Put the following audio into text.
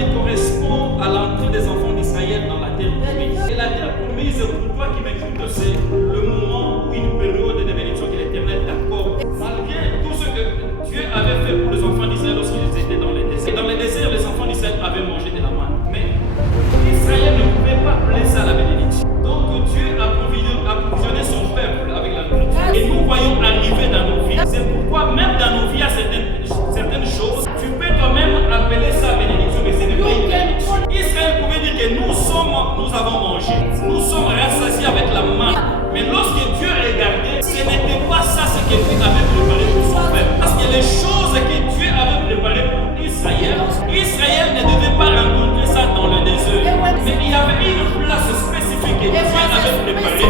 qui correspond à l'entrée des enfants d'Israël dans la terre promise. Et la terre promise, pour toi qui m'écoutes, c'est le moment ou une période de bénédiction que l'Éternel t'accorde. Malgré tout ce que Dieu avait fait pour les enfants d'Israël lorsqu'ils étaient dans les déserts. Dans les déserts, les enfants d'Israël avaient mangé de la manne. Mais Israël ne pouvait pas placer à la bénédiction. Donc Dieu a provisionné son peuple avec la nourriture. Et nous voyons arriver dans nos vies. C'est pourquoi même dans nos vies, il y a certaines choses. Tu peux toi-même appeler ça bénédiction, mais ce n'est pas une bénédiction. Israël pouvait dire que nous avons mangé. Nous sommes rassasiés avec la manne. Mais lorsque Dieu regardait, ce n'était pas ça ce que Dieu avait préparé pour son peuple. Parce que les choses que Dieu avait préparées pour Israël, Israël ne devait pas rencontrer ça dans le désert. Mais il y avait une place spécifique que Dieu avait préparée